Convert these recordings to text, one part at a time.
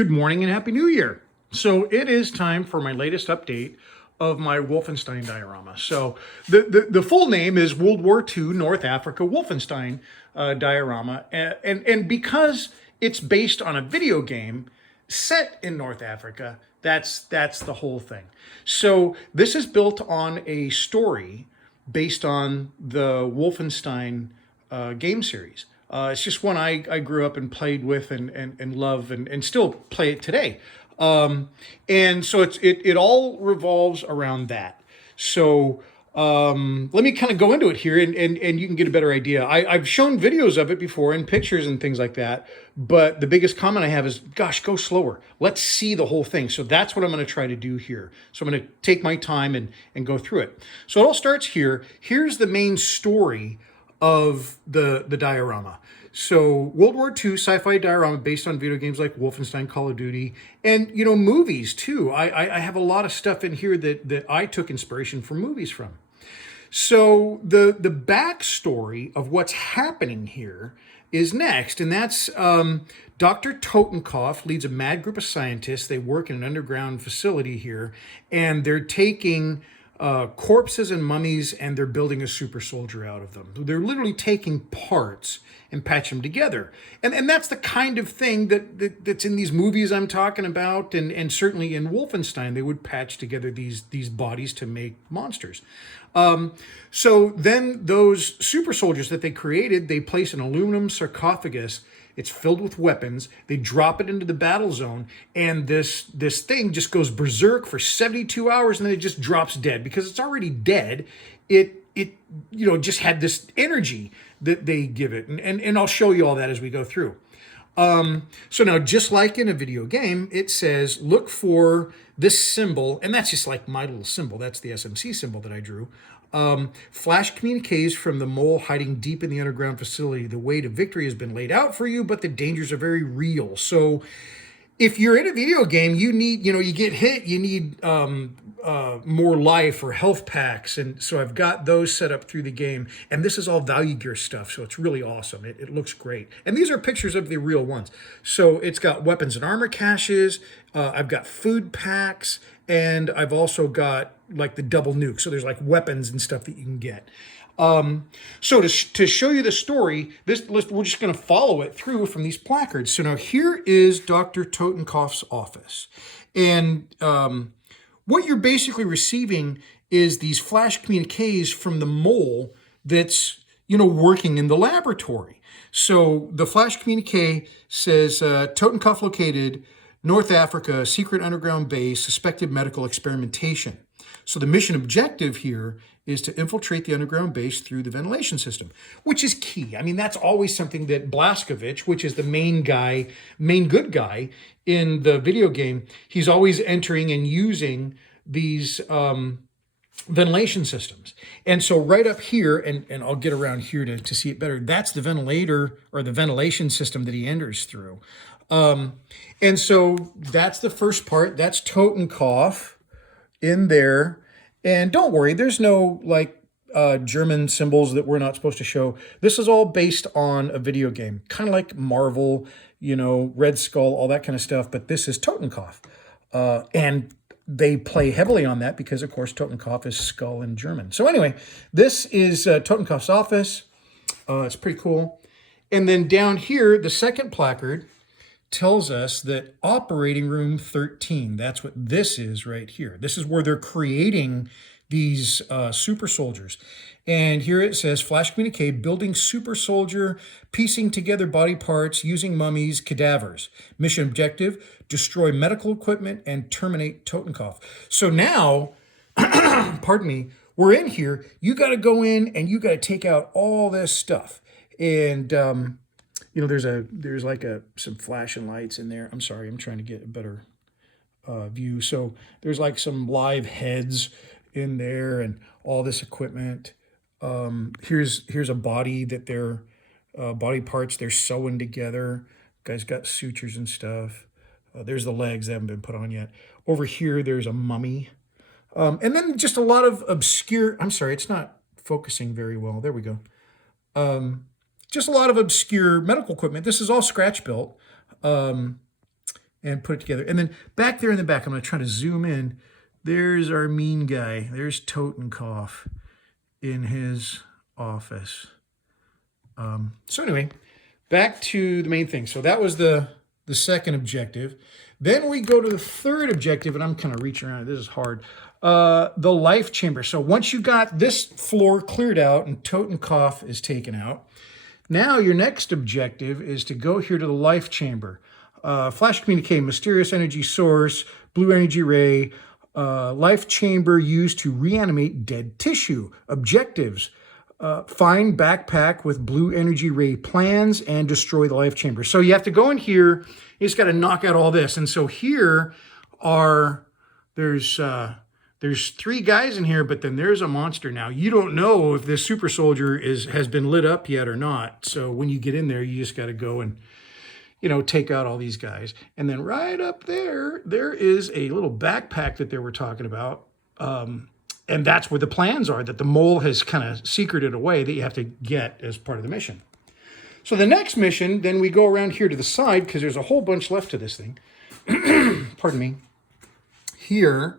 Good morning and Happy New Year. So it is time for my latest update of my Wolfenstein diorama. So the full name is World War II North Africa Wolfenstein diorama. And because it's based on a video game set in North Africa, that's the whole thing. So this is built on a story based on the Wolfenstein game series. It's just one I grew up and played with and love and still play it today. And so it all revolves around that. So let me kind of go into it here and you can get a better idea. I've shown videos of it before and pictures and things like that. But the biggest comment I have is, gosh, go slower. Let's see the whole thing. So that's what I'm going to try to do here. So I'm going to take my time and go through it. So it all starts here. Here's the main story of the diorama. So World War II sci-fi diorama based on video games like Wolfenstein, Call of Duty, and movies too. I have a lot of stuff in here that I took inspiration from movies from. So the backstory of what's happening here is next, and that's Dr. Totenkopf leads a mad group of scientists. They work in an underground facility here, and they're taking corpses and mummies, and they're building a super soldier out of them. They're literally taking parts and patch them together. And that's the kind of thing that's in these movies I'm talking about, and certainly in Wolfenstein, they would patch together these bodies to make monsters. So then those super soldiers that they created, they place an aluminum sarcophagus. It's filled with weapons. They drop it into the battle zone, and this thing just goes berserk for 72 hours, and then it just drops dead because it's already dead. It just had this energy that they give it, and I'll show you all that as we go through. So now, just like in a video game, it says look for this symbol, and that's just like my little symbol. That's the SMC symbol that I drew. Flash communiques from the mole hiding deep in the underground facility. The way to victory has been laid out for you, but the dangers are very real. So if you're in a video game, you need, you get hit, you need more life or health packs. And so I've got those set up through the game. And this is all value gear stuff, so it's really awesome. It looks great. And these are pictures of the real ones. So it's got weapons and armor caches. I've got food packs. And I've also got like the double nuke. So there's like weapons and stuff that you can get. So to show you the story, we're just going to follow it through from these placards. So now here is Dr. Totenkopf's office. And what you're basically receiving is these flash communiques from the mole that's, working in the laboratory. So the flash communique says, Totenkopf located North Africa, secret underground base, suspected medical experimentation. So the mission objective here is to infiltrate the underground base through the ventilation system, which is key. I mean, that's always something that Blazkowicz, which is the main good guy in the video game, he's always entering and using these ventilation systems. And so right up here, and I'll get around here to see it better, that's the ventilator or the ventilation system that he enters through. And so that's the first part. That's Totenkopf in there. And don't worry, there's no German symbols that we're not supposed to show. This is all based on a video game, kind of like Marvel, Red Skull, all that kind of stuff. But this is Totenkopf. And they play heavily on that because, of course, Totenkopf is skull in German. So anyway, this is Totenkopf's office. It's pretty cool. And then down here, the second placard tells us that operating room 13, that's what this is right here. This is where they're creating these super soldiers. And here it says, flash communique, building super soldier, piecing together body parts, using mummies, cadavers. Mission objective, destroy medical equipment and terminate Totenkopf. So now, pardon me, we're in here. You got to go in and you got to take out all this stuff. And, there's like some flashing lights in there. I'm sorry, I'm trying to get a better view. So there's like some live heads in there and all this equipment. Here's a body that they're body parts they're sewing together. Guy's got sutures and stuff. There's the legs that haven't been put on yet. Over here, there's a mummy. And then just a lot of obscure, I'm sorry, it's not focusing very well. There we go. Just a lot of obscure medical equipment. This is all scratch built. and put it together. And then back there in the back, I'm going to try to zoom in. There's our mean guy. There's Totenkopf in his office. So anyway, back to the main thing. So that was the second objective. Then we go to the third objective, and I'm kind of reaching around. This is hard. The life chamber. So once you got this floor cleared out and Totenkopf is taken out, now your next objective is to go here to the life chamber. Flash communique, mysterious energy source, blue energy ray, life chamber used to reanimate dead tissue. Objectives. Find backpack with blue energy ray plans and destroy the life chamber. So you have to go in here. You just got to knock out all this. And so here there's 3 guys in here, but then there's a monster now. You don't know if this super soldier has been lit up yet or not. So when you get in there, you just got to go and, take out all these guys. And then right up there is a little backpack that they were talking about. And that's where the plans are, that the mole has kind of secreted away that you have to get as part of the mission. So the next mission, then we go around here to the side because there's a whole bunch left to this thing. Pardon me. Here,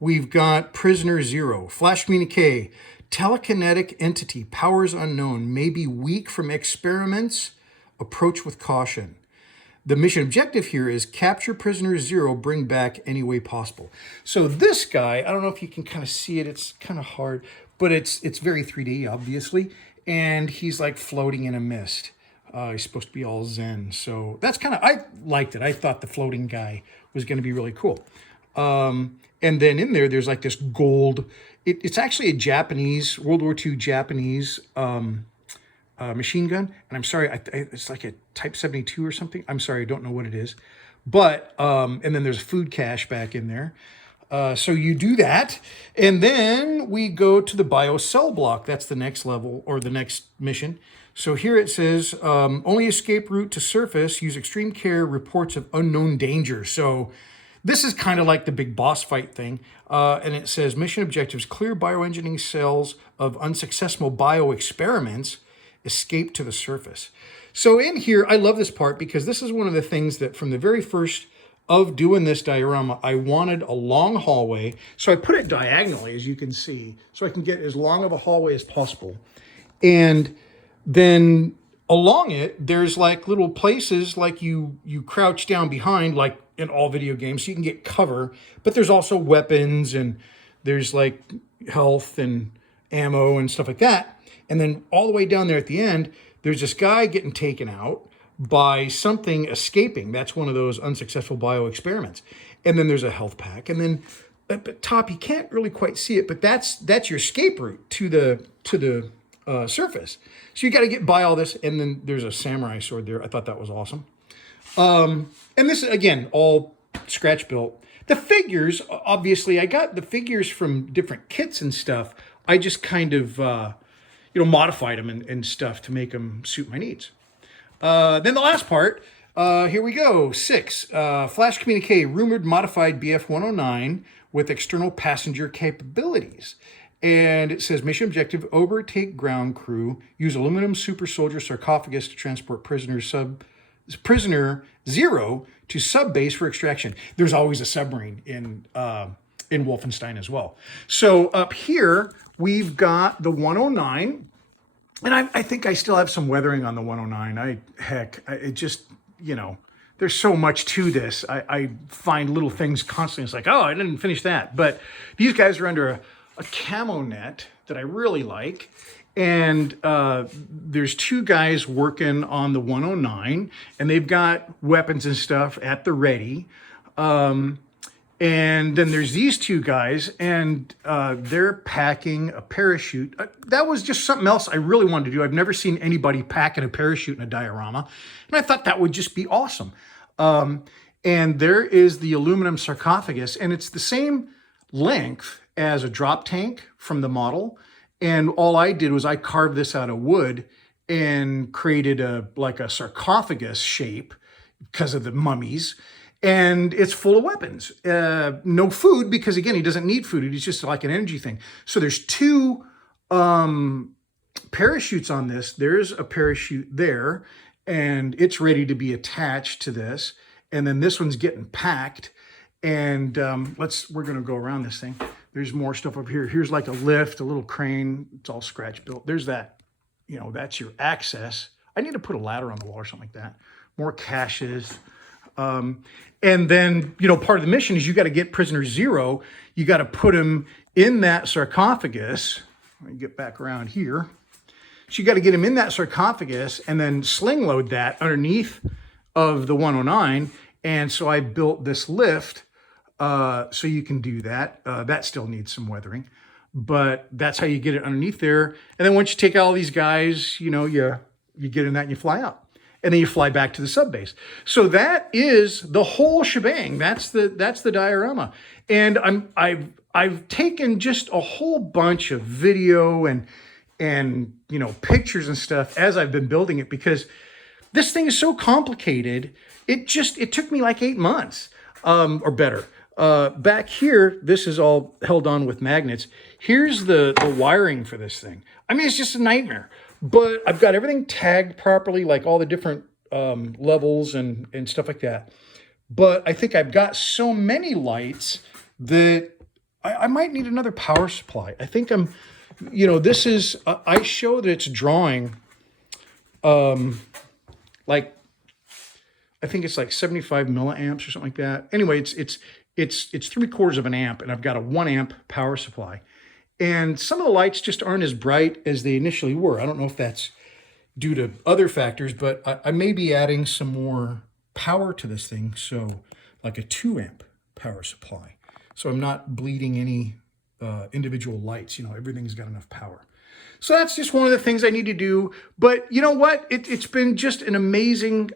we've got Prisoner Zero. Flash communique. Telekinetic entity. Powers unknown. May be weak from experiments. Approach with caution. The mission objective here is capture Prisoner Zero, bring back any way possible. So this guy, I don't know if you can kind of see it. It's kind of hard, but it's very 3D, obviously. And he's like floating in a mist. He's supposed to be all zen. So that's I liked it. I thought the floating guy was going to be really cool. And then in there's like this gold. It's actually a Japanese, World War II Japanese machine gun. And I'm sorry, it's like a Type 72 or something. I'm sorry, I don't know what it is. But, and then there's a food cache back in there. So you do that. And then we go to the biocell block. That's the next level or the next mission. So here it says, only escape route to surface. Use extreme care, reports of unknown danger. So this is kind of like the big boss fight thing. And it says mission objectives, clear bioengineering cells of unsuccessful bioexperiments, escape to the surface. So in here, I love this part because this is one of the things that from the very first of doing this diorama, I wanted a long hallway. So I put it diagonally, as you can see, so I can get as long of a hallway as possible. And then along it, there's like little places like you crouch down behind, like in all video games, so you can get cover. But there's also weapons and there's like health and ammo and stuff like that. And then all the way down there at the end, there's this guy getting taken out by something escaping. That's one of those unsuccessful bio experiments. And then there's a health pack. And then at the top, you can't really quite see it, but that's your escape route to the surface. So you got to get by all this. And then there's a samurai sword there. I thought that was awesome. And this is, again, all scratch built. The figures, obviously, I got the figures from different kits and stuff. I just kind of, modified them and stuff to make them suit my needs. Then the last part, here we go. 6, Flash Communique, rumored modified BF-109 with external passenger capabilities. And it says mission objective, overtake ground crew, use aluminum super soldier sarcophagus to transport prisoner Zero to sub base for extraction. There's always a submarine in Wolfenstein as well. So up here, we've got the 109. And I think I still have some weathering on the 109. It just, there's so much to this. I find little things constantly. It's like, oh, I didn't finish that. But these guys are under a camo net that I really like. And there's 2 guys working on the 109. And they've got weapons and stuff at the ready. And then there's these 2 guys, and they're packing a parachute. That was just something else I really wanted to do. I've never seen anybody packing a parachute in a diorama, and I thought that would just be awesome. And there is the aluminum sarcophagus, and it's the same length as a drop tank from the model. And all I did was I carved this out of wood and created a sarcophagus shape because of the mummies. And it's full of weapons. No food, because again, he doesn't need food. It's just like an energy thing. So there's 2 parachutes on this. There's a parachute there, and it's ready to be attached to this. and then this one's getting packed. And we're gonna go around this thing. There's more stuff up here. Here's like a lift, a little crane. It's all scratch built. There's that, that's your access. I need to put a ladder on the wall or something like that. More caches. And then, part of the mission is you got to get prisoner 0. You got to put him in that sarcophagus. Let me get back around here. So you got to get him in that sarcophagus and then sling load that underneath of the 109. And so I built this lift so you can do that. That still needs some weathering, but that's how you get it underneath there. And then once you take all these guys, you get in that and you fly out. And then you fly back to the sub base. So that is the whole shebang. That's the diorama. And I've taken just a whole bunch of video and pictures and stuff as I've been building it, because this thing is so complicated. It took me like 8 months or better. Back here, this is all held on with magnets. Here's the wiring for this thing. I mean, it's just a nightmare. But I've got everything tagged properly, like all the different levels and stuff like that. But I think I've got so many lights that I might need another power supply. I think this is, I show that it's drawing, like, I think it's like 75 milliamps or something like that. Anyway, it's 3/4 of an amp, and I've got a 1 amp power supply. And some of the lights just aren't as bright as they initially were. I don't know if that's due to other factors, but I may be adding some more power to this thing. So like a 2 amp power supply. So I'm not bleeding any individual lights. Everything's got enough power. So that's just one of the things I need to do. But you know what? It's been just an amazing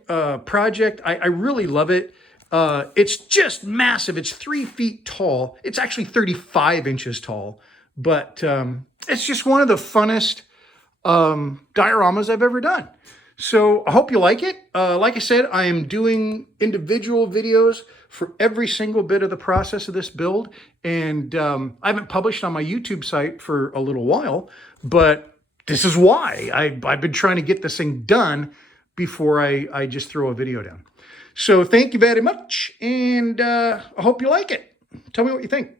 project. I really love it. It's just massive. It's 3 feet tall. It's actually 35 inches tall. But it's just one of the funnest dioramas I've ever done. So I hope you like it. Like I said, I am doing individual videos for every single bit of the process of this build. And I haven't published on my YouTube site for a little while, but this is why. I've been trying to get this thing done before I just throw a video down. So thank you very much, and I hope you like it. Tell me what you think.